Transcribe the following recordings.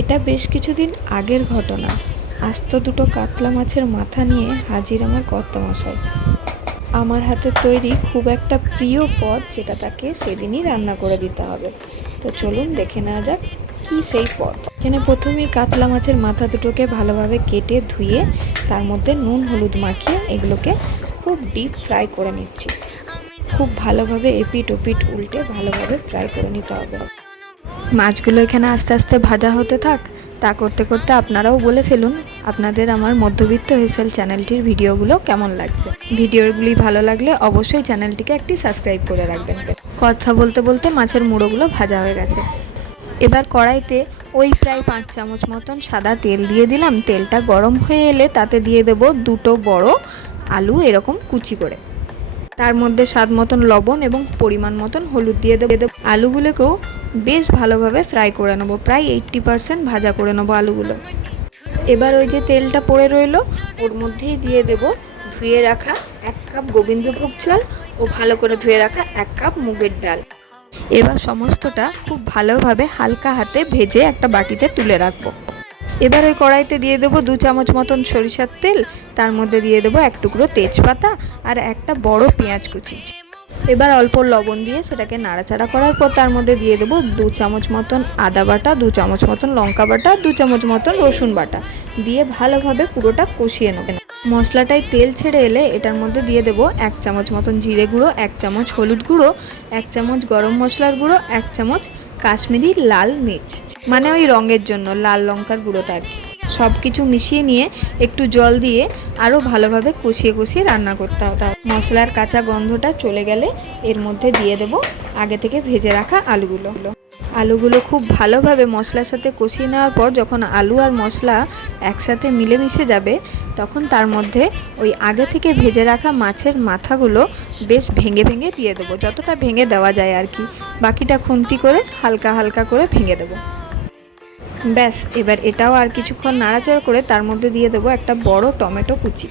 এটা বেশ কিছুদিন আগের ঘটনা। আস্ত দুটো কাতলা মাছের মাথা নিয়ে হাজির আমার কর্তামশাই। আমার হাতে তৈরি খুব একটা প্রিয় পদ, যেটা তাকে সেদিনই রান্না করে দিতে হবে। তো চলুন দেখে নেওয়া যাক কী সেই পদ। এখানে প্রথমেই কাতলা মাছের মাথা দুটোকে ভালোভাবে কেটে ধুয়ে তার মধ্যে নুন হলুদ মাখিয়ে এগুলোকে খুব ডিপ ফ্রাই করে নিচ্ছি। খুব ভালোভাবে এপিট ওপিট উল্টে ভালোভাবে ফ্রাই করে নিতে হবে। মাছগুলো এখানে আস্তে আস্তে ভাজা হতে থাক। তা করতে করতে আপনারাও বলে ফেলুন আপনাদের আমার মধ্যবিত্ত হেসেল চ্যানেলটির ভিডিওগুলো কেমন লাগছে। ভিডিওগুলি ভালো লাগলে অবশ্যই চ্যানেলটিকে একটি সাবস্ক্রাইব করে রাখবেন। কথা বলতে বলতে মাছের মুড়োগুলো ভাজা হয়ে গেছে। এবার কড়াইতে ওই প্রায় 5 চামচ মতন সাদা তেল দিয়ে দিলাম। তেলটা গরম হয়ে এলে তাতে দিয়ে দেব দুটো বড় আলু এরকম কুচি করে। তার মধ্যে স্বাদ মতন লবণ এবং পরিমাণ মতন হলুদ দিয়ে দেবো। আলুগুলোকেও বেশ ভালোভাবে ফ্রাই করে নেবো, প্রায় 80% ভাজা করে নেবো আলুগুলো। এবার ওই যে তেলটা পড়ে রইলো ওর মধ্যেই দিয়ে দেব ধুয়ে রাখা 1 কাপ গোবিন্দভোগ চাল ও ভালো করে ধুয়ে রাখা 1 কাপ মুগের ডাল। এবার সমস্তটা খুব ভালোভাবে হালকা হাতে ভেজে একটা বাটিতে তুলে রাখবো। এবার ওই কড়াইতে দিয়ে দেবো 2 চামচ মতন সরিষার তেল। তার মধ্যে দিয়ে দেবো 1 টুকরো তেজপাতা আর একটা বড় পেঁয়াজ কুচি। এবার অল্প লবণ দিয়ে সেটাকে নাড়াচাড়া করার পর তার মধ্যে দিয়ে দেবো 2 চামচ মতন আদা বাটা, 2 চামচ মতন লঙ্কা বাটা, 2 চামচ মতন রসুন বাটা দিয়ে ভালোভাবে পুরোটা কষিয়ে নেবেন। মশলাটায় তেল ছেড়ে এলে এটার মধ্যে দিয়ে দেবো 1 চামচ মতন জিরে গুঁড়ো, 1 চামচ হলুদ গুঁড়ো, 1 চামচ গরম মশলার গুঁড়ো, 1 চামচ কাশ্মীরি লাল মির্চ, মানে ওই রঙের জন্য লাল লঙ্কার গুঁড়োটা আর কি। সব কিছু মিশিয়ে নিয়ে একটু জল দিয়ে আরও ভালোভাবে কষিয়ে কষিয়ে রান্না করতে হবে। মশলার কাঁচা গন্ধটা চলে গেলে এর মধ্যে দিয়ে দেব আগে থেকে ভেজে রাখা আলুগুলো খুব ভালোভাবে মশলার সাথে কষিয়ে নেওয়ার পর যখন আলু আর মশলা একসাথে মিলেমিশে যাবে তখন তার মধ্যে ওই আগে থেকে ভেজে রাখা মাছের মাথাগুলো বেশ ভেঙে ভেঙে দিয়ে দেবো, যতটা ভেঙে দেওয়া যায় আর কি। বাকিটা খুন্তি করে হালকা হালকা করে ভেঙে দেবো। ব্যাস, এবার এটাও আর কিছুক্ষণ নাড়াচাড়া করে তার মধ্যে দিয়ে দেবো একটা বড় টমেটো কুচি।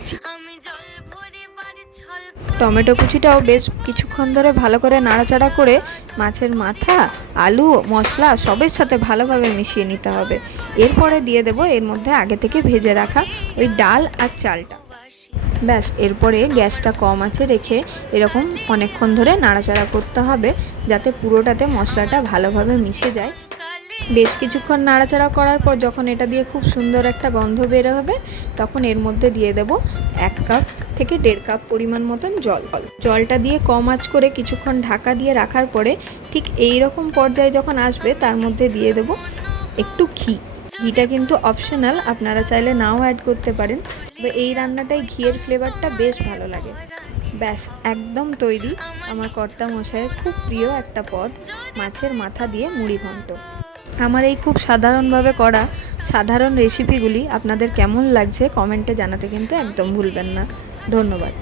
টমেটো কুচিটাও বেশ কিছুক্ষণ ধরে ভালো করে নাড়াচাড়া করে মাছের মাথা, আলু, মশলা সবের সাথে ভালোভাবে মিশিয়ে নিতে হবে। এরপরে দিয়ে দেবো এর মধ্যে আগে থেকে ভেজে রাখা ওই ডাল আর চালটা। ব্যাস, এরপরে গ্যাসটা কম আঁচে রেখে এরকম অনেকক্ষণ ধরে নাড়াচাড়া করতে হবে যাতে পুরোটাতে মশলাটা ভালোভাবে মিশে যায়। বেশ কিছুক্ষণ নাড়াচাড়া করার পর যখন এটা দিয়ে খুব সুন্দর একটা গন্ধ বের হবে তখন এর মধ্যে দিয়ে দেব 1 কাপ থেকে 1.5 কাপ পরিমাণ মতন জলটা দিয়ে কম আঁচ করে কিছুক্ষণ ঢাকা দিয়ে রাখার পরে ঠিক এই রকম পর্যায়ে যখন আসবে তার মধ্যে দিয়ে দেব একটু ঘিটা কিন্তু অপশনাল, আপনারা চাইলে নাও অ্যাড করতে পারেন, তবে এই রান্নাটায় ঘিয়ের ফ্লেভারটা বেশ ভালো লাগে। ব্যাস, একদম তৈরি আমার কর্তা মশাইয়ের খুব প্রিয় একটা পদ, মাছের মাথা দিয়ে মুড়ি ঘন্ট। আমার এই খুব সাধারণভাবে করা সাধারণ রেসিপিগুলি আপনাদের কেমন লাগছে কমেন্টে জানাতে কিন্তু একদম ভুলবেন না। ধন্যবাদ।